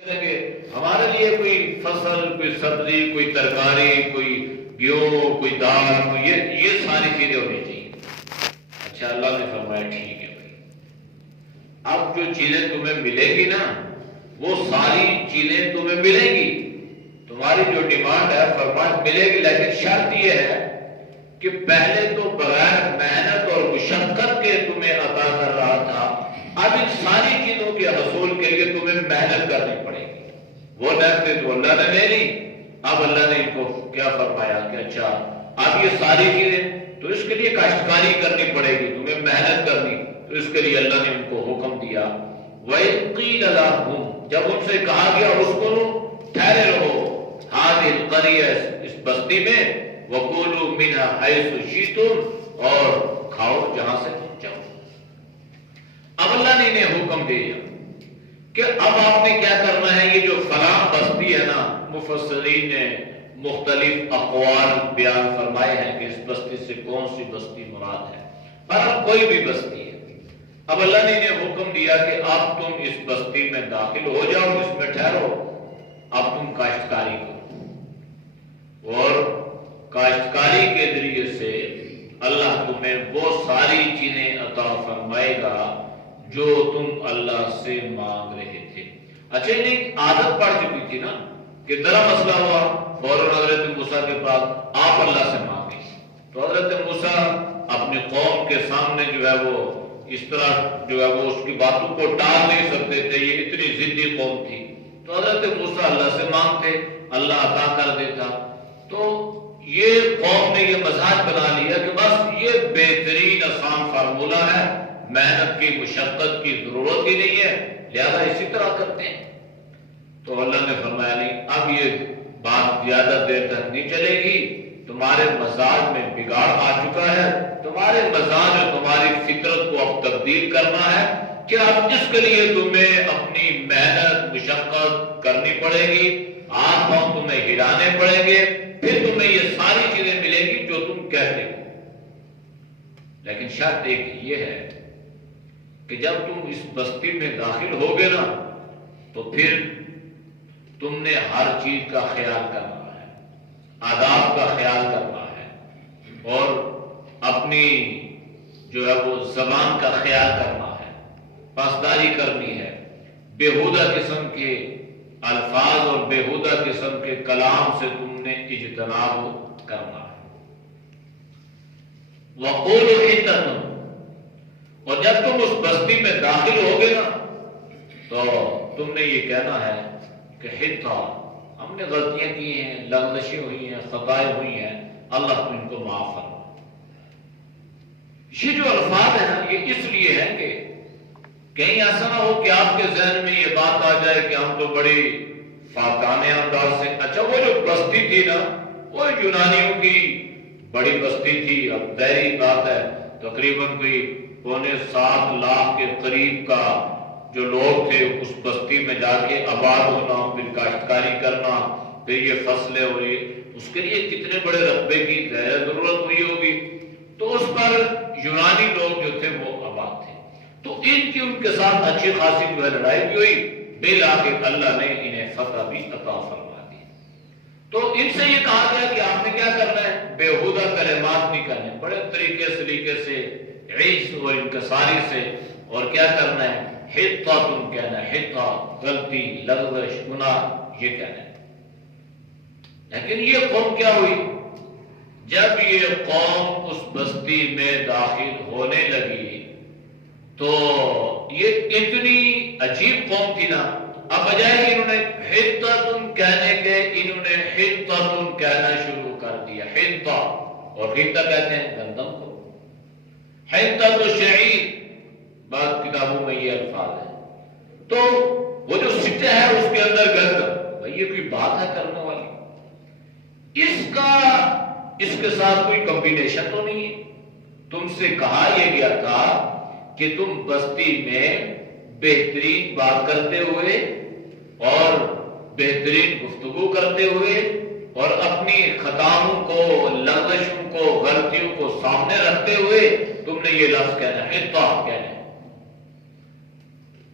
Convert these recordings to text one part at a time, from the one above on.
کہ ہمارے لیے کوئی فصل، کوئی سبزی، کوئی ترکاری، کوئی گیہوں، کوئی دال، کوئی یہ ساری چیزیں ہونی چاہیے. اچھا، اللہ نے فرمایا ٹھیک ہے بھائی، اب جو چیزیں تمہیں ملے گی نا وہ ساری چیزیں تمہیں ملیں گی. تمہاری جو ڈیمانڈ ہے فرمائش ملے گی، لیکن شرط یہ ہے کہ پہلے تو بغیر محنت اور مشقت کے تمہیں عطا کر رہا تھا، اب ان ساری چیزوں کے حصول کے لیے تمہیں محنت کرنی پڑے گی. وہ نعمتیں تو اللہ نے لے لی، اب اللہ نے ان کو کیا فرمایا کہ اچھا اب یہ ساری چیزیں تو اس کے لیے کاشتکاری کرنی پڑے گی، تمہیں محنت کرنی. تو اس کے لیے اللہ نے ان کو حکم دیا. وَإِذْ قِيلَ لَهُمْ، جب ان سے کہا گیا اسکنوا، ٹھہرے رہو، هَذِهِ الْقَرْيَةِ، اس بستی میں، وَكُولُوا مِنْهَا حَيْثُ شِئْتُمْ، اور کھاؤ جہاں سے تم چاہو. اب اللہ نے انہیں حکم دیا کہ اب آپ نے کیا کرنا ہے. یہ جو فلاں بستی ہے نا، مفسرین نے مختلف اقوال بیان فرمائے ہیں کہ اس بستی سے کون سی بستی مراد ہے، پر کوئی بھی بستی ہے. اب اللہ نے انہیں حکم دیا کہ اب تم اس بستی میں داخل ہو جاؤ، اس میں ٹھہرو، اب تم کاشتکاری کرو، اور کاشتکاری کے ذریعے سے اللہ تمہیں وہ ساری چیزیں عطا فرمائے گا جو تم اللہ سے مانگ رہے تھے. اچھا، انہیں عادت پڑ چکی تھی نا کہ ذرا مسئلہ ہوا فوراً حضرت موسیٰ کے پاس آپ اللہ سے مانگیں. تو حضرت موسیٰ اپنی قوم کے سامنے جو ہے وہ اس طرح جو ہے وہ اس کی باتوں کو ٹال نہیں سکتے تھے، یہ اتنی ضدی قوم تھی. تو حضرت موسیٰ اللہ سے مانگتے، اللہ عطا کر دیتا. تو یہ قوم نے یہ مزاج بنا لیا کہ بس یہ بہترین آسان فارمولہ ہے، محنت کی مشقت کی ضرورت ہی نہیں ہے، لہذا اسی طرح کرتے ہیں. تو اللہ نے فرمایا نہیں، اب یہ بات زیادہ دیر تک نہیں چلے گی، تمہارے مزاج میں بگاڑ آ چکا ہے، تمہارے مزاج اور تمہاری فطرت کو اب تبدیل کرنا ہے کہ اب اس کے لیے تمہیں اپنی محنت مشقت کرنی پڑے گی، ہاتھ پاؤں تمہیں ہلانے پڑیں گے، پھر تمہیں یہ ساری چیزیں ملیں گی جو تم کہتے ہو. لیکن شرط ایک یہ ہے کہ جب تم اس بستی میں داخل ہوگے نا تو پھر تم نے ہر چیز کا خیال کرنا ہے، آداب کا خیال کرنا ہے، اور اپنی جو ہے وہ زبان کا خیال کرنا ہے، پاسداری کرنی ہے، بےہودہ قسم کے الفاظ اور بےہودہ قسم کے کلام سے تم نے اجتناب کرنا ہے. وَقُولُوا حِطَّةٌ، اور جب تم اس بستی میں داخل ہوگے نا تو تم نے یہ کہنا ہے کہ حِطّہ، ہم نے غلطیاں کی ہیں، لغزشیں ہوئی ہیں، خطائیں ہوئی ہیں، اللہ تم ان کو معاف فرما. یہ جو الفاظ ہیں نا یہ اس لیے ہیں کہ کہیں ایسا نہ ہو کہ آپ کے ذہن میں یہ بات آ جائے کہ ہم تو بڑی فاتحانہ انداز سے، اچھا وہ جو بستی تھی نا وہ یونانیوں کی بڑی بستی تھی. اب ظاہری بات ہے تقریباً کوئی 7.25 لاکھ کے قریب کا جو لوگ تھے اس بستی میں جا کے آباد ہونا، پھر کاشتکاری کرنا، پھر یہ فصلیں ہوئی، اس کے لیے کتنے بڑے رقبے کی ضرورت ہوئی ہوگی. تو اس پر یونانی لوگ جو تھے وہ آباد تھے. تو ان کی ان کے ساتھ اچھی خاصی جو ہے لڑائی بھی ہوئی، بالآخر اللہ نے انہیں فتح بھی عطا فرما دی. تو ان سے یہ کہا گیا کہ آپ نے کیا کرنا ہے، بےہودہ کلمات نہیں کرنے، بڑے طریقے سلیقے سے، عجز اور انکساری سے، اور کیا کرنا ہے، حِطّہ تم کہنا ہے، حِطّہ غلطی، لغزش، گناہ یہ کہنا ہے. لیکن یہ قوم کیا ہوئی، جب یہ قوم اس بستی میں داخل ہونے لگی تو یہ اتنی عجیب قوم تھی نا، اب بجائے کہ انہوں نے حِطَّةٌ کہنے کے انہوں نے حِطَّةٌ کہنا شروع کر دیا. حِطّہ، اور حِطّہ کہتے ہیں گندم کو، حِطَّةُ شعیر، بعض کتابوں میں یہ الفاظ ہے. تو وہ جو سٹہ ہے اس کے اندر گندم، بھائی یہ کوئی بات ہے کرنے والی، اس کے ساتھ کوئی کمبینیشن تو نہیں ہے. تم سے کہا یہ گیا تھا کہ تم بستی میں بہترین بات کرتے ہوئے اور بہترین گفتگو کرتے ہوئے اور اپنی خطاؤں کو، لغزشوں کو، غلطیوں کو سامنے رکھتے ہوئے تم نے یہ لفظ کہنا ہے، حِطّہ کہنا ہے.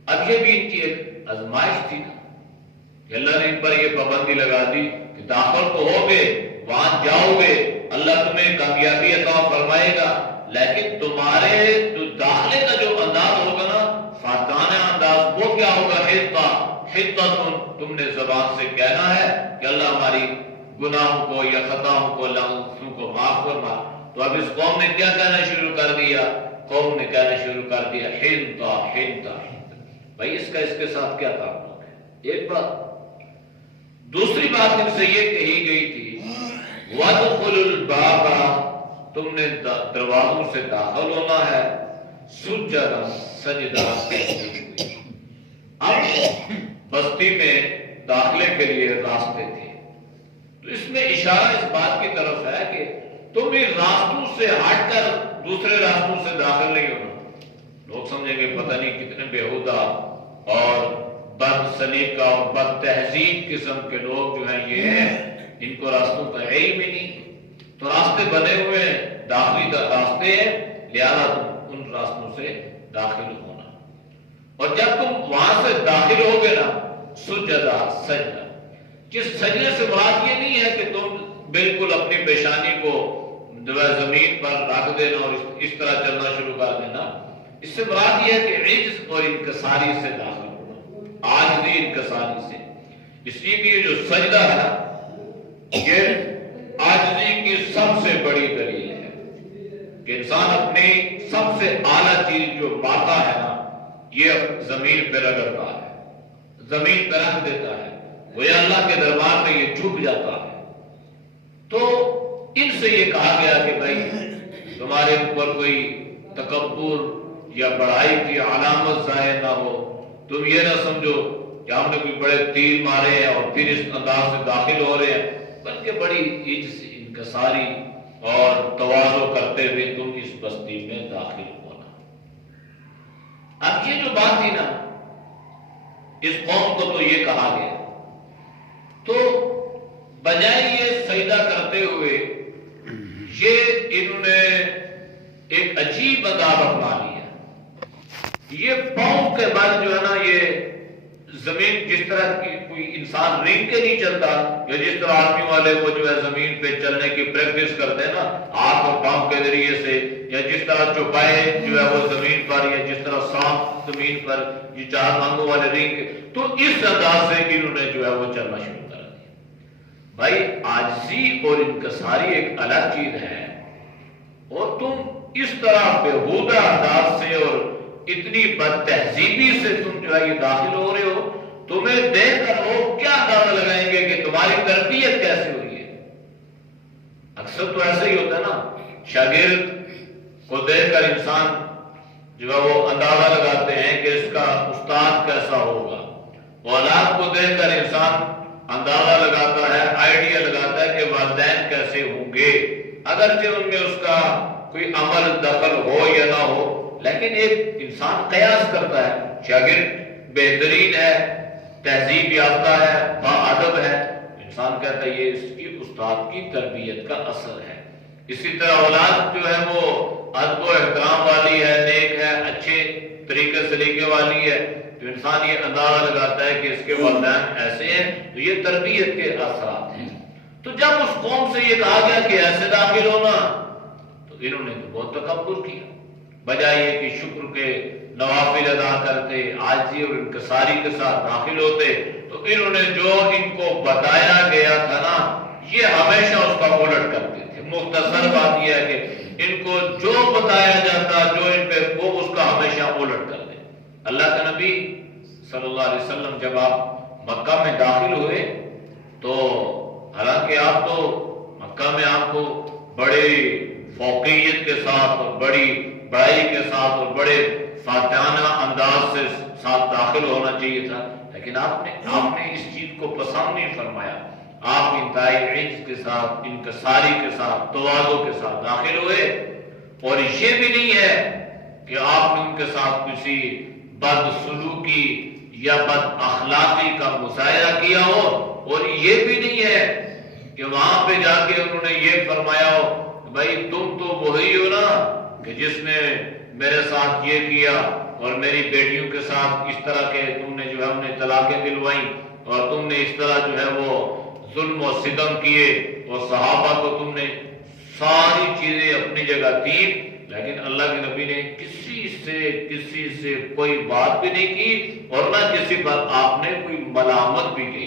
اب یہ بھی ان کی ایک آزمائش تھی نا کہ اللہ نے ان پر یہ پابندی لگا دی کہ داخل تو ہوگے، وہاں جاؤ گے، اللہ تمہیں کامیابی عطا فرمائے گا، لیکن تمہارے جو داخلے کا جو انداز ہوگا نا، فاتحانہ انداز، وہ کیا ہوگا؟ حطۃ، تم نے زبان سے کہنا ہے کہ اللہ ہماری گناہوں کو یا خطاؤں کو، لغزوں کو معاف فرما۔ تو اب اس قوم نے کیا کہنا شروع کر دیا؟ قوم نے کہنا شروع کر دیا حنطہ حنطہ۔ بھائی اس کا اس کے ساتھ کیا تعلق ہے؟ ایک بات۔ دوسری بات ان سے یہ کہی گئی تھی وَادْخُلُوا الْبَابَ، تم نے دروازوں سے داخل ہونا ہے، سجداً، سجدہ کرتے ہوئے۔ اب بستی میں داخلے کے لیے راستے تھے، تو اس میں اشارہ اس بات کی طرف ہے کہ تم ان راستوں سے ہٹ کر دوسرے راستوں سے داخل نہیں ہونا۔ لوگ سمجھیں گے پتہ نہیں کتنے بےہودہ اور بد سلیقہ اور بد تہذیب قسم کے لوگ جو ہیں یہ ہیں، ان کو راستوں کا علم ہی نہیں۔ تو راستے بنے ہوئے ہیں، داخلی راستے ہیں، لہذا تم ان راستوں سے داخل ہونا۔ اور جب تم وہاں سے داخل ہوگے نا، سجدہ، سجدہ، جس سجدے سے مراد یہ نہیں ہے کہ تم بالکل اپنی پیشانی کو زمین پر رکھ دینا اور اس طرح چلنا شروع کر دینا۔ اس سے مراد یہ ہے کہ عجز اور انکساری سے داخل ہونا، عاجزی انکساری سے۔ اس لیے کہ یہ جو سجدہ ہے نا، یہ عاجزی کی سب سے بڑی دلیل ہے کہ انسان اپنی سب سے اعلیٰ چیز جو پاتا ہے نا، یہ زمین پہ رگڑتا ہے، زمین پہ رکھ دیتا ہے، وہ اللہ کے دربار میں یہ جھک جاتا ہے۔ تو ان سے یہ کہا گیا کہ بھائی تمہارے اوپر کوئی تکبر یا بڑائی کی علامت ظاہر نہ ہو، تم یہ نہ سمجھو کہ ہم نے کوئی بڑے تیر مارے ہیں اور پھر اس انداز سے داخل ہو رہے ہیں، بلکہ بڑی عجز، انکساری اور تواضع کرتے ہوئے تم اس بستی میں داخل ہونا۔ اب یہ جو بات تھی نا، اس قوم کو تو یہ کہا گیا، تو بجائے یہ سجدہ کرتے ہوئے یہ انہوں نے ایک عجیب اداب اپنا لیا۔ یہ پاؤں کے بل جو ہے نا، یہ زمین جس طرح کی کوئی انسان رینگ کے نہیں چلتا، یا جس طرح آدمی والے وہ جو ہے زمین پہ چلنے کی پریکٹس کرتے ہیں نا ہاتھ اور پاؤں کے ذریعے سے، یا جس طرح چوپائے جو ہے وہ زمین پر، یا جس طرح سانپ زمین پر، یہ چار ٹانگوں والے رینگ، تو اس انداز سے انہوں نے جو ہے وہ چلنا شروع کر دیا۔ بھائی عاجزی اور انکساری ایک الگ چیز ہے، اور تم اس طرح بےہودہ انداز سے اور اتنی بد تہذیبی سے تم جو ہے یہ داخل ہو رہے ہو، تمہیں دیکھ کر لوگ کیا اندازہ لگائیں گے کہ تمہاری تربیت کیسے ہوئی ہے۔ اکثر تو ایسا ہی ہوتا ہے نا، شاگرد کو دیکھ کر انسان جو ہے وہ اندازہ لگاتے ہیں کہ اس کا استاد کیسا ہوگا، اولاد کو دیکھ کر انسان اندازہ لگاتا ہے، آئیڈیا لگاتا ہے کہ والدین کیسے ہوں گے، اگرچہ ان میں اس کا کوئی عمل دخل ہو یا نہ ہو، لیکن ایک انسان قیاس کرتا ہے۔ شاگرد بہترین ہے، تہذیب یافتہ ہے، باادب ہے، انسان کہتا ہے یہ اس کی استاد کی تربیت کا اثر ہے۔ اسی طرح اولاد جو ہے وہ ادب و احترام والی ہے، نیک ہے، اچھے طریقے سلیقے والی ہے، تو انسان یہ اندازہ لگاتا ہے کہ اس کے والدین ایسے ہیں، تو یہ تربیت کے اثرات ہیں۔ تو جب اس قوم سے یہ کہا گیا کہ ایسے داخل ہونا، تو انہوں نے تو بہت تکبر کیا، بجائے یہ کہ شکر کے نوافل ادا کرتے، عاجزی اور انکساری کے ساتھ داخل ہوتے، تو انہوں نے جو ان کو بتایا گیا تھا نا، یہ ہمیشہ اس کا الٹ کرتے تھے۔ مختصر بات یہ ہے کہ ان کو جو بتایا جاتا، جو ان پہ، وہ اس کا ہمیشہ الٹ کر دیں۔ اللہ کے نبی صلی اللہ علیہ وسلم جب آپ مکہ میں داخل ہوئے، تو حالانکہ آپ تو مکہ میں آپ کو بڑے فوقیت کے ساتھ اور بڑی بڑائی کے ساتھ اور بڑے فاتحانہ انداز سے ساتھ داخل ہونا چاہیے تھا، لیکن آپ نے اس چیز کو پسند نہیں فرمایا۔ آپ انتہائی عجز کے ساتھ، انکساری کے ساتھ، تواضع کے ساتھ داخل ہوئے، اور یہ بھی نہیں ہے کہ آپ نے ان کے ساتھ کسی بد سلوکی یا بد اخلاقی کا مظاہرہ کیا ہو، اور یہ بھی نہیں ہے کہ وہاں پہ جا کے انہوں نے یہ فرمایا ہو بھائی تم تو وہی ہو نا کہ جس نے میرے ساتھ یہ کیا اور میری بیٹیوں کے ساتھ اس طرح کے تم نے جو ہے ہم نے طلاقیں دلوائیں اور تم نے اس طرح جو ہے وہ ظلم و ستم کیے اور صحابہ کو تم نے ساری چیزیں اپنی جگہ دی، لیکن اللہ کے نبی نے کسی سے کوئی بات بھی نہیں کی اور نہ کسی پر آپ نے کوئی ملامت بھی کی۔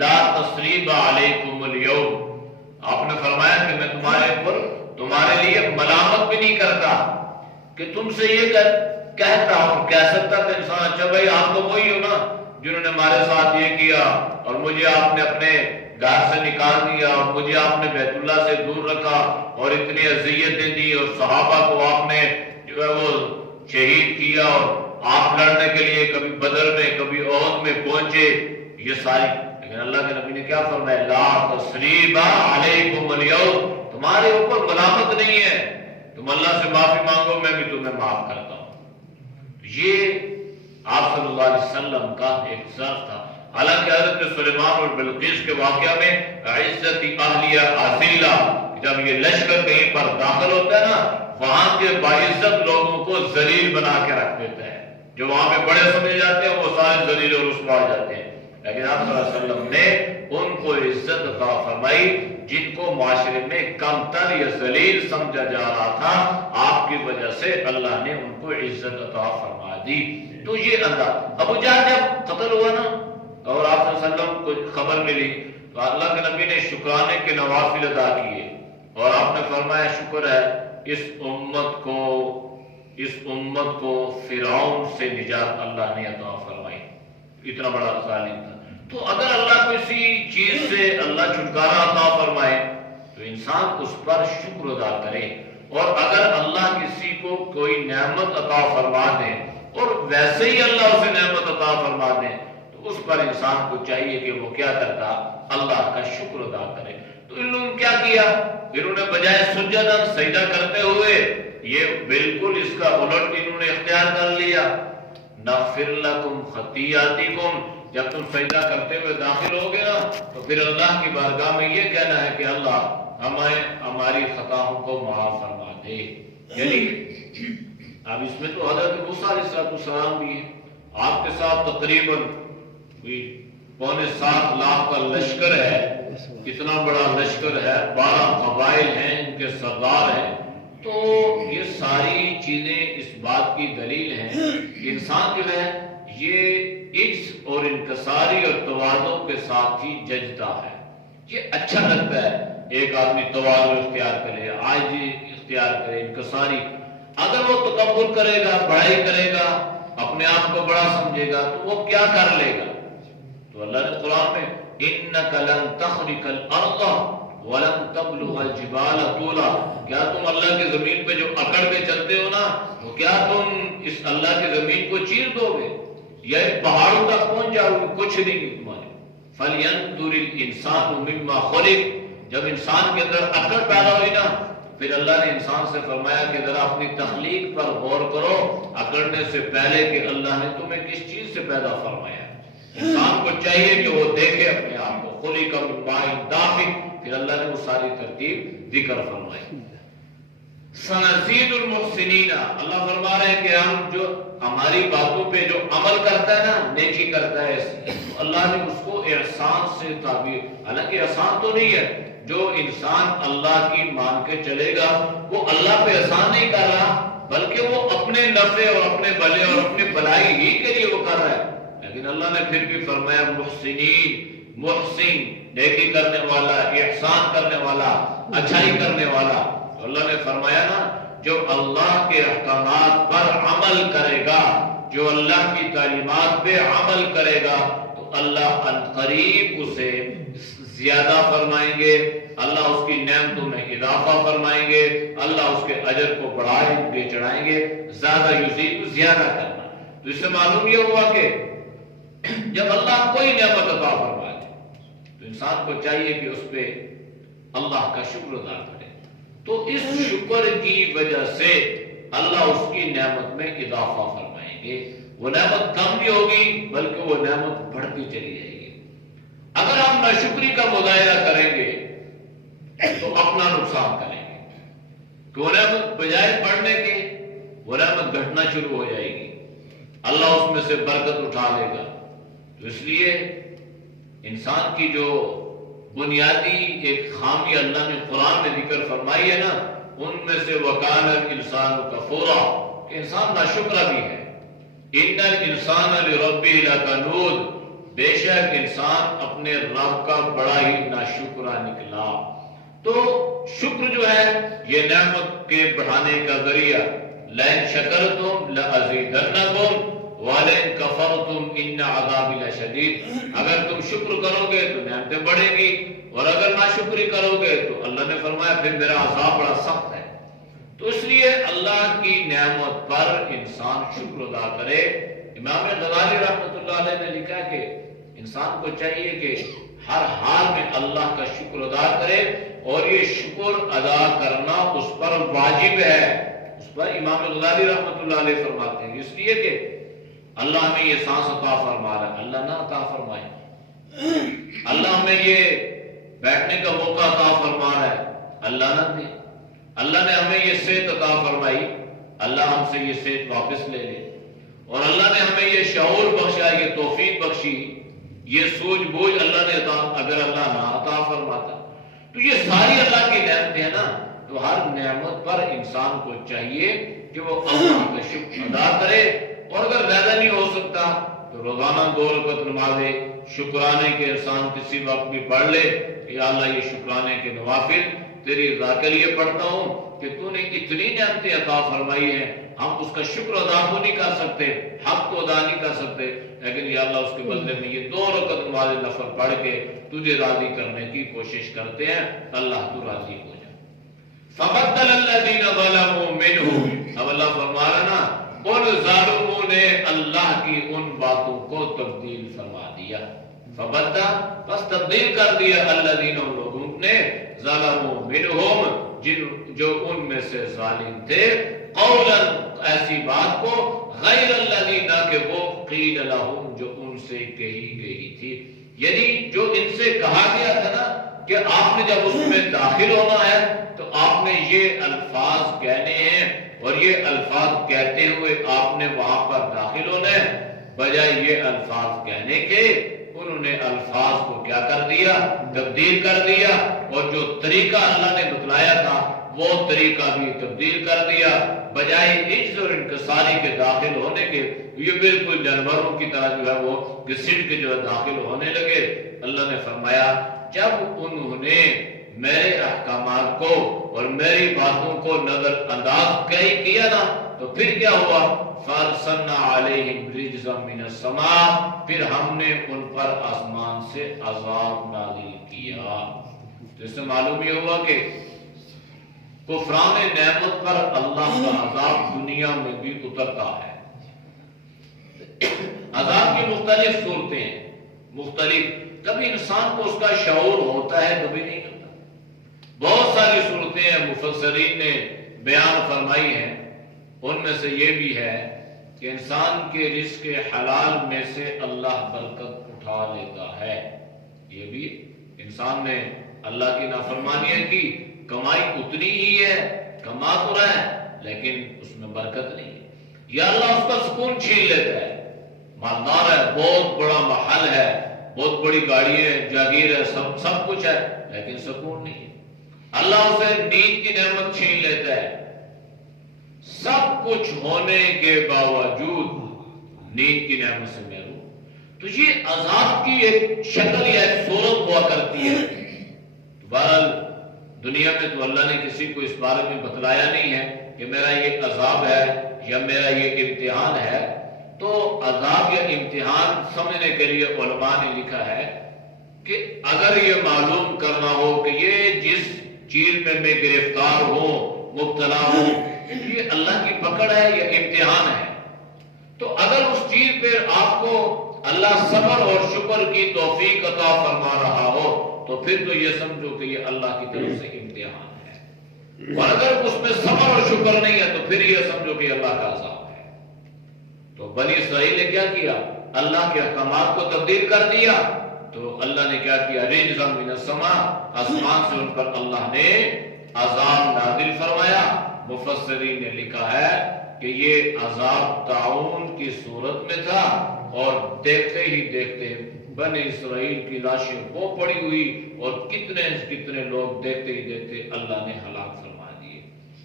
لا تثریب علیکم اليوم، آپ نے فرمایا کہ میں تمہارے لیے ملامت بھی نہیں کرتا کہ تم سے یہ کہتا ہوں۔ کہہ سکتا تھا انسان اچھا بھائی آپ تو وہی ہو نا جنہوں نے ہمارے ساتھ یہ کیا اور مجھے آپ نے اپنے گھر سے نکال دیا اور مجھے آپ نے بیت اللہ سے دور رکھا اور اتنی اذیتیں دی اور صحابہ کو آپ نے جو ہے وہ شہید کیا اور آپ لڑنے کے لیے کبھی بدر میں کبھی احد میں پہنچے، یہ ساری، لیکن اللہ کے نبی نے کیا فرمایا؟ لا تثریب علیکم اليوم، تمہارے اوپر ملامت نہیں ہے، تم اللہ سے معافی مانگو میں بھی تمہیں معاف کرتا ہوں۔ یہ آپ صلی اللہ علیہ وسلم کا ایک ظرف تھا۔ حالانکہ حضرت سلیمان اور بلقیس کے واقعہ میں عزت اہلیہ عزیلہ، جب یہ لشکر کہیں پر داخل ہوتا ہے نا وہاں کے باعزت لوگوں کو ذلیل بنا کے رکھ دیتا ہے، جو وہاں پہ بڑے سمجھے جاتے ہیں وہ سارے ذلیل اور رسوا ہو جاتے ہیں، لیکن آپ صلی اللہ علیہ وسلم نے ان کو عزت عطا فرمائی جن کو معاشرے میں کم تر یا ذلیل سمجھا جا رہا تھا، آپ کی وجہ سے اللہ نے ان کو عزت عطا فرما دی۔ تو یہ انداز، ابو جہل جب قتل ہوا نا اور آپ صلی اللہ علیہ وسلم کو خبر ملی تو اللہ کے نبی نے شکرانے کے نوافل ادا کیے اور آپ نے فرمایا شکر ہے اس امت کو فرعون سے نجات اللہ نے عطا فرمائی، اتنا بڑا ظالم تھا۔ تو اگر اللہ کو کسی چیز سے اللہ چھٹکارا عطا فرمائے تو انسان اس پر شکر ادا کرے، اور اگر اللہ کسی کو کوئی نعمت عطا فرما دے اور ویسے ہی اللہ اسے نعمت عطا فرما دے تو اس پر انسان کو چاہیے کہ وہ کیا کرتا؟ اللہ کا شکر ادا کرے۔ تو ان لوگوں نے کیا کیا؟ انہوں نے بجائے سجدہ سجدہ کرتے ہوئے یہ بالکل اس کا الٹ انہوں نے اختیار کر لیا۔ نغفر لکم خطیئاتکم، جب تم سجدہ کرتے ہوئے داخل ہوگے نا تو پھر اللہ کی بارگاہ میں یہ کہنا ہے کہ اللہ ہمیں ہماری خطاؤں کو معاف فرما دے۔ یعنی اب اس میں تو حضرت موسیٰ علیہ السلام بھی ہیں، آپ کے ساتھ تقریباً 7.25 کا لشکر ہے، اتنا بڑا لشکر ہے، 12 قبائل ہیں، ان کے سردار ہیں، تو یہ ساری چیزیں اس بات کی دلیل ہیں کہ انسان جو ہے یہ عجز اور انکساری اور تواضع کے ساتھ ہی ججتا ہے۔ یہ اچھا لگتا ہے ایک آدمی تواضع اختیار کرے، عاجزی اختیار کرے، انکساری۔ اگر وہ تکبر کرے گا، بڑائی کرے گا، اپنے آپ کو بڑا سمجھے گا تو وہ کیا کر لے گا؟ تو اللہ نے قرآن میں اِنَّكَ لَن تَخْرِقَ الْأَرْضَ وَلَن تَبْلُغَ الْجِبَالَ طُولًا، کیا تم اللہ کی زمین پہ جو اکڑ کے چلتے ہو نا تو کیا تم اس اللہ کی زمین کو چیر دو گے یا پہاڑوں تک پہنچ جاؤ گے؟ کچھ نہیں کی تمہارے۔ فَلْيَنْظُرِ الْإِنسَانُ مِمَّا خُلِقَ، جب انسان کے اندر اکڑ پیدا ہوئی نا پھر اللہ نے انسان سے فرمایا کہ ذرا اپنی تخلیق پر غور کرو، اکڑنے سے پہلے کہ اللہ نے تمہیں کس چیز سے پیدا فرمایا۔ انسان کو چاہیے کہ وہ دیکھے اپنے آپ کو، خُلِقَ مِن مَاءٍ دَافِقٍ، پھر اللہ نے وہ ساری ترتیب ذکر فرمائی۔ سنزید المحسنین، اللہ فرما رہے ہیں کہ ہم جو ہماری باتوں پہ جو عمل کرتا ہے نا، نیکی کرتا ہے، اللہ نے اس کو احسان سے تعبیر، حالانکہ احسان تو نہیں ہے، جو انسان اللہ کی مان کے چلے گا وہ اللہ پہ احسان نہیں کر رہا بلکہ وہ اپنے نفع اور اپنے بھلے اور اپنے بھلائی ہی کے لیے وہ کر رہا ہے، لیکن اللہ نے پھر بھی فرمایا محسنین، محسن نیکی کرنے والا، احسان کرنے والا، اچھائی کرنے والا۔ تو اللہ نے فرمایا نا جو اللہ کے احکامات پر عمل کرے گا، جو اللہ کی تعلیمات پہ عمل کرے گا تو اللہ عنقریب اسے زیادہ فرمائیں گے، اللہ اس کی نعمتوں میں اضافہ فرمائیں گے، اللہ اس کے اجر کو بڑھائیں گے، چڑھائیں گے، زیادہ یزید زیادہ کرنا۔ تو اس سے معلوم یہ ہوا کہ جب اللہ کوئی نعمت عطا فرمائے تو انسان کو چاہیے کہ اس پہ اللہ کا شکر ادا کرے، تو اس شکر کی وجہ سے اللہ اس کی نعمت میں اضافہ فرمائیں گے، وہ نعمت کم بھی ہوگی بلکہ وہ نعمت بڑھتی چلی جائے گی۔ اگر ہم ناشکری کا مظاہرہ کریں گے تو اپنا نقصان کریں گے، کہ وہ نعمت بجائے بڑھنے کے وہ نعمت گھٹنا شروع ہو جائے گی، اللہ اس میں سے برکت اٹھا لے گا، تو اس لیے انسان کی جو بنیادی ایک خامی اللہ نے قرآن میں ذکر فرمائی ہے نا، ان میں سے وَكَانَ الْإِنسَانُ كَفُورًا، کہ انسان ناشکرا بھی ہے۔ إِنَّ الْإِنسَانَ لِرَبِّهِ لَكَنُودٌ، بے شک انسان اپنے رب کا بڑا ہی ناشکرا نکلا۔ تو شکر جو ہے یہ نعمت کے بڑھانے کا ذریعہ، لَإِن شَكَرْتُمْ لَأَزِيدَنَّكُمْ وَلَئِن كَفَرْتُمْ إِنَّ عَذَابِي لَشَدِيدٌ، اگر تم شکر کرو گے تو نعمتیں بڑھیں گی، اور اگر ناشکری کرو گے تو اللہ نے فرمایا پھر میرا عذاب بڑا سخت ہے۔ تو اس لیے اللہ کی نعمت پر انسان شکر ادا کرے۔ امام غزالی رحمۃ اللہ علیہ نے لکھا کہ انسان کو چاہیے کہ ہر حال میں اللہ کا شکر ادا کرے، اور یہ شکر ادا کرنا اس پر واجب ہے۔ اس پر امام غزالی رحمۃ اللہ علیہ فرماتے ہیں اس لیے کہ اللہ ہمیں یہ سانس عطا فرما رہا ہے، اللہ نہ عطا فرمائے۔ اللہ ہمیں یہ بیٹھنے کا موقع عطا فرما رہا ہے، اللہ نہ دے۔ اللہ نے ہمیں یہ صحت عطا فرمائی، اللہ ہم سے یہ صحت واپس لے لے۔ اور اللہ نے ہمیں یہ شعور بخشا، یہ توفیق بخشی، یہ سوجھ بوجھ اللہ نے عطا، اگر اللہ نہ عطا فرماتا تو یہ ساری اللہ کی نعمتیں ہیں نا۔ تو ہر نعمت پر انسان کو چاہیے کہ وہ اللہ کا شکر ادا کرے، اور اگر زیادہ نہیں ہو سکتا تو روزانہ 2 رکعت نمازیں شکرانے کے انسان کسی وقت بھی پڑھ لے کہ یا اللہ یہ شکرانے کے نوافل تیری رضا کے لیے پڑھتا ہوں کہ تو نے اتنی نعمتیں عطا فرمائی ہیں، ہم اس کا شکر ادا تو نہیں کر سکتے، حق تو ادا نہیں کر سکتے، لیکن یا اللہ اس کے بدلے میں یہ 2 رکعت نماز نفل پڑھ کے تجھے راضی کرنے کی کوشش کرتے ہیں، اللہ تو راضی ہو جائے۔ فَبَدَّلَ الَّذِينَ ظَلَمُوا مِنْهُمْ، اب اللہ فرما رہا نا ان ظالموں نے اللہ کی ان باتوں کو تبدیل فرما دیا۔ فبدہ، بس تبدیل کر دیا، الذین لوگوں نے، ظلموا منہم، جو ان میں سے ظالم تھے، قولا ایسی بات کو، غیر الذین کہ وہ قیل لہم جو ان سے کہی گئی تھی، یعنی جو ان سے کہا گیا تھا نا کہ آپ نے جب اس میں داخل ہونا ہے تو آپ نے یہ الفاظ کہنے ہیں، اور یہ الفاظ کہتے ہوئے آپ نے وہاں پر داخل ہونا ہے، بجائے یہ الفاظ کہنے کے انہوں نے الفاظ کو کیا کر دیا، تبدیل کر دیا، اور جو طریقہ اللہ نے بتلایا تھا وہ طریقہ بھی تبدیل کر دیا، بجائے عجز اور انکساری کے داخل ہونے کے یہ بالکل جانوروں کی طرح جو ہے وہ گھسٹ کے جو ہے داخل ہونے لگے۔ اللہ نے فرمایا جب انہوں نے میرے احکامات کو اور میری باتوں کو نظر انداز کیا نا تو پھر کیا ہوا، فَأَرْسَلْنَا عَلَيْهِمْ رِجْزًا مِنَ السَّمَاءِ، پھر ہم نے ان پر آسمان سے عذاب نازل کیا۔ تو اس سے معلوم یہ ہوا کہ کفران نعمت پر اللہ کا عذاب دنیا میں بھی اترتا ہے۔ عذاب کی مختلف صورتیں ہیں، مختلف، کبھی انسان کو اس کا شعور ہوتا ہے کبھی نہیں ہوتا۔ بہت ساری صورتیں ہیں مفسرین نے بیان فرمائی ہیں، ان میں سے یہ بھی ہے کہ انسان کے رزق حلال میں سے اللہ برکت اٹھا لیتا ہے، یہ بھی انسان نے اللہ کی نافرمانی کی، کمائی اتنی ہی ہے، کما تو رہا ہے لیکن اس میں برکت نہیں ہے، یا اللہ اس کا سکون چھین لیتا ہے، مالدار ہے، بہت بڑا محل ہے، بہت بڑی گاڑی ہے، جاگیر ہے، سب کچھ ہے، لیکن سکون نہیں ہے، اللہ اسے نیند کی نعمت چھین لیتا ہے، سب کچھ ہونے کے باوجود نیند کی نعمت سے محروم۔ تو یہ عذاب کی ایک شکل یا ایک صورت ہوا کرتی ہے۔ بہرحال دنیا میں تو اللہ نے کسی کو اس بارے میں بتلایا نہیں ہے کہ میرا یہ عذاب ہے یا میرا یہ امتحان ہے، تو عذاب یا امتحان سمجھنے کے لیے علماء نے لکھا ہے کہ اگر یہ معلوم کرنا ہو کہ یہ جس چیز میں گرفتار ہوں، مبتلا ہوں، یہ اللہ کی پکڑ ہے یا امتحان ہے، تو اگر اس چیز پہ آپ کو اللہ صبر اور شکر کی توفیق عطا فرما رہا ہو تو پھر تو یہ سمجھو کہ یہ اللہ کی طرف سے امتحان ہے، اور اگر اس میں صبر اور شکر نہیں ہے تو پھر یہ سمجھو کہ اللہ کا عذاب ہے۔ تو بنی اسرائیل نے کیا کیا، اللہ کے احکامات کو تبدیل کر دیا، تو اللہ نے کیا کیا، رجزا من السماء، آسمان سے ان پر اللہ نے عذاب نازل فرمایا۔ مفسرین نے لکھا ہے کہ یہ عذاب طاعون کی صورت میں تھا، اور دیکھتے ہی دیکھتے بنی اسرائیل کی لاشیں وہ پڑی ہوئی اور کتنے کتنے لوگ دیکھتے ہی دیکھتے اللہ نے ہلاک فرما دیے۔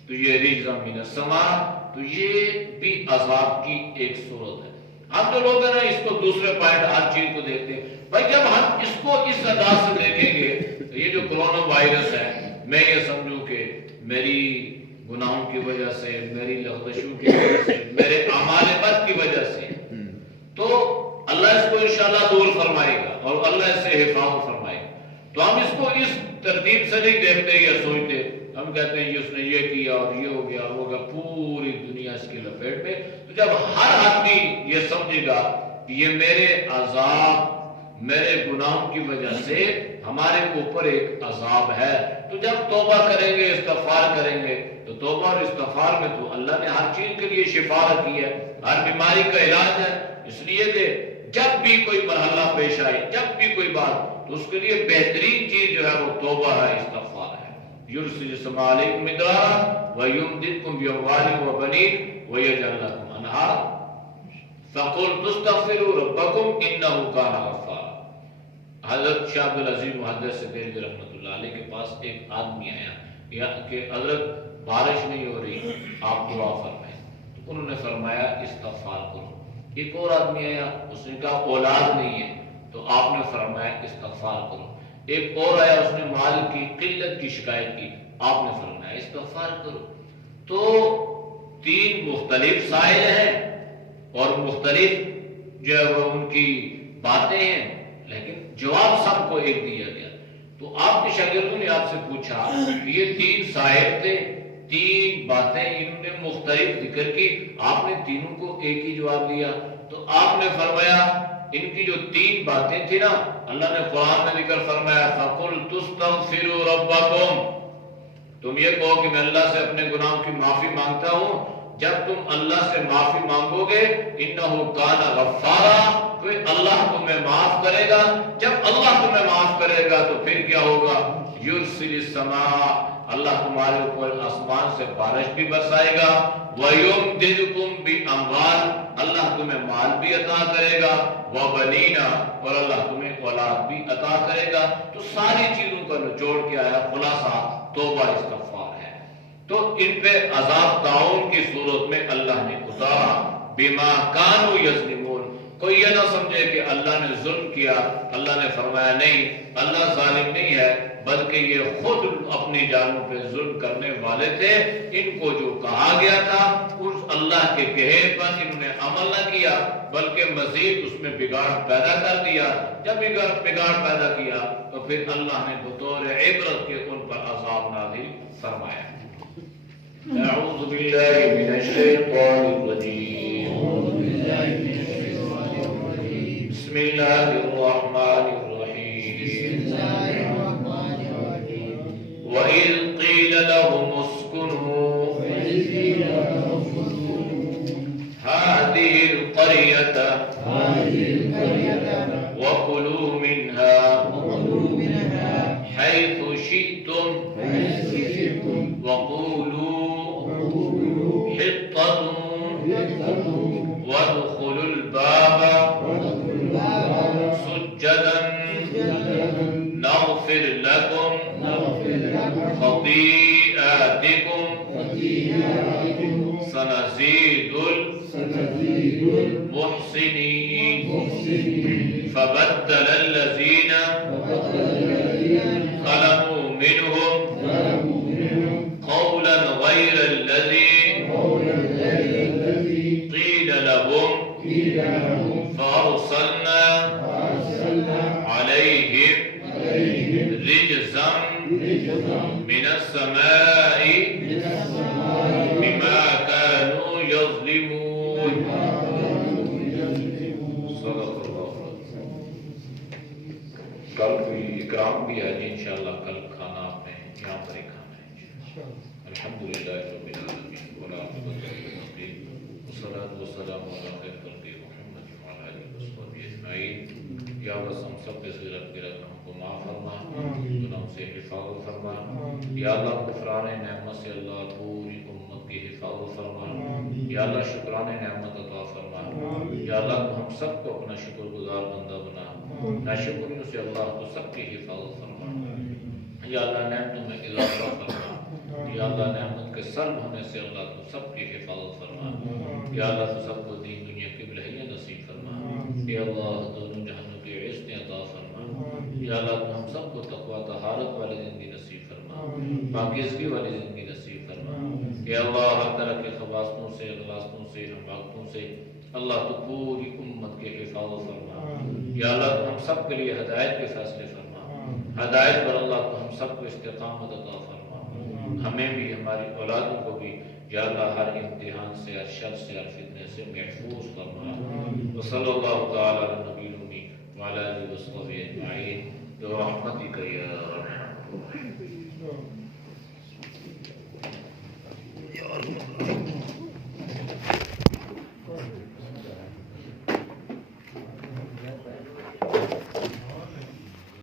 تو یہ رجزا من السماء، تو یہ بھی عذاب کی ایک صورت ہے۔ ہم جو لوگ ہیں نا اس کو دوسرے پوائنٹ ہر چیز کو دیکھتے ہیں، بھائی جب ہم اس کو اس انداز سے دیکھیں گے تو یہ جو کرونا وائرس ہے، میں یہ سمجھوں کہ میری گناہوں کی وجہ سے، میری لغزشوں کی وجہ سے، میرے اعمال بد کی وجہ سے، تو اللہ اس کو انشاءاللہ دور فرمائے گا اور اللہ اس سے حفاظت فرمائے گا۔ تو ہم اس کو اس ترتیب سے نہیں دیکھتے یا سوچتے، ہم کہتے ہیں اس نے یہ کیا اور یہ ہو گیا وہ گیا، پوری دنیا اس کی لپیٹ میں۔ تو جب ہر آدمی یہ سمجھے گا کہ یہ میرے عذاب، میرے گناہوں کی وجہ سے ہمارے اوپر ایک عذاب ہے، تو جب توبہ کریں گے، استغفار کریں گے، تو توبہ اور استغفار میں تو اللہ نے ہر چیز کے لیے شفا رکھی ہے، ہر بیماری کا علاج ہے۔ اس لیے کہ جب بھی کوئی مرحلہ پیش آئے، جب بھی کوئی بات، تو اس کے لیے بہترین چیز جو ہے وہ توبہ ہے، استغفار ہے۔ یرسل السماء علیکم مدرارا ویمددکم باموال وبنین ویجعل لکم انہارا فقلت استغفروا ربکم انہ کان غفارا۔ حضرت شاہ عبدالعزیز محدث سے دہلوی رحمۃ اللہ علیہ کے پاس ایک آدمی آیا یا کہ حضرت بارش نہیں ہو رہی، آپ دعا فرمائیں، تو انہوں نے فرمایا استغفار کرو۔ ایک اور آدمی آیا، اس نے کہا اولاد نہیں ہے، تو آپ نے فرمایا استغفار کرو۔ ایک اور آیا، اس نے مال کی قلت کی شکایت کی، آپ نے فرمایا استغفار کرو۔ تو تین مختلف سائل ہیں اور مختلف جو ہے وہ ان کی باتیں ہیں، لیکن جواب سب کو ایک دیا گیا۔ تو آپ کے شاگردوں نے آپ سے پوچھا کہ یہ تین سائل تھے، تین باتیں انہوں نے مختلف ذکر کی، آپ نے تینوں کو ایک ہی جواب دیا۔ تو آپ نے فرمایا ان کی جو تین باتیں تھی نا، اللہ نے قرآن میں ذکر فرمایا فَقُلْتُ اسْتَغْفِرُوا رَبَّكُمْ، تم یہ کہو کہ میں اللہ سے اپنے گناہوں کی معافی مانگتا ہوں۔ جب تم اللہ سے معافی مانگو گے انہ کان غفارا، تو اللہ تمہیں معاف کرے گا۔ جب اللہ تمہیں معاف کرے گا تو پھر کیا ہوگا؟ یرسل السماء، اللہ تمہارے اوپر آسمان سے بارش بھی برسائے گا، وَيُمْدِدْكُمْ بِأَمْوَالٍ، اللہ تمہیں مال بھی عطا کرے گا، وَبَنِينَ، اور اللہ تمہیں اولاد بھی عطا کرے گا۔ تو ساری چیزوں کا نچوڑ کیا ہے؟ خلاصہ توبہ استغفار ہے۔ تو ان پہ عذاب تعاون کی صورت میں اللہ نے اتارا، بما کانوا یظلمون۔ کوئی یہ نہ سمجھے کہ اللہ نے ظلم کیا، اللہ نے فرمایا نہیں، اللہ ظالم نہیں ہے، بلکہ یہ خود اپنی جانوں پہ ظلم کرنے والے تھے۔ ان کو جو کہا گیا تھا اس اللہ کے کہے پر انہوں نے عمل نہ کیا، بلکہ مزید اس میں بگاڑ پیدا کر دیا۔ جب بگاڑ پیدا کیا تو پھر اللہ نے بطور عبرت کے ان پر عذاب نازل فرمایا۔ اعوذ باللہ من الشیطان الرجیم، بسم اللہ الرحمن الرحیم، وَإِذْ قِيلَ لَهُمُ اسْكُنُوا هَٰذِهِ الْقَرْيَةَ وَكُلُوا مِنْهَا حَيْثُ شِئْتُمْ وَقُولُوا حِطَّةٌ وَادْخُلُوا الْبَابَ سُجَّدًا نَغْفِرْ لَكُمْ خطيئاتكم سنزيد المحسنين فبدل الذين ظلموا منهم قولا غير الذي قيل لهم فأرسلنا عليهم رجزا من السماء بما كانوا يظلمون۔ کل کوئی اکرام بھی ہے جی انشاءاللہ، کل کھانا آپ نے یہاں پر ہی کھانا ہے۔ الحمدللہ رب العالمین والعاقبۃ للمتقین والصلاۃ والسلام علی خیر خلق محمد وعلی آلہ وصحبہ اجمعین۔ یا اللہ ہم سب کے صغیرت گناہوں کو معاف فرما، گناہوں سے حفاظت فرما۔ یا اللہ غفران نعمت سے اللہ پوری امت کی حفاظت فرما۔ یا اللہ شکران نعمت عطا فرما۔ یا اللہ تو ہم سب کو اپنا شکر گزار بندہ بنا، ناشکریوں سے اللہ تو سب کی حفاظت فرما، یا اللہ نعمتوں میں اضافہ فرما، یا اللہ نعمت کے سلب ہونے سے اللہ تو سب کی حفاظت فرما، یا اللہ تو سب کو دین دنیا کی بلہیاں نصیب فرما، یا اللہ دونوں جہانوں کی عزتیں عطا فرما، یا اللہ تو ہم سب کو تقوی طہارت والی زندگی نصیب فرما، پاکیزگی والی زندگی نصیب فرما، یا اللہ ہر طرح کے خباثتوں سے، غلاستوں سے، حماقتوں سے اللہ تو پوری امت کے حفاظت فرما، یا اللہ تو ہم سب کے لیے ہدایت کے فیصلے فرما، ہدایت پر اللہ تو ہم سب کو استقامت عطا فرما، ہمیں بھی ہماری اولادوں کو بھی یا اللہ ہر امتحان سے، ہر شر سے، ہر فتنے سے محفوظ فرما، وصلی اللہ تعالی علی نبی الامی وعلی آلہ وصحبہ اجمعین برحمتک یا ارحم الراحمین۔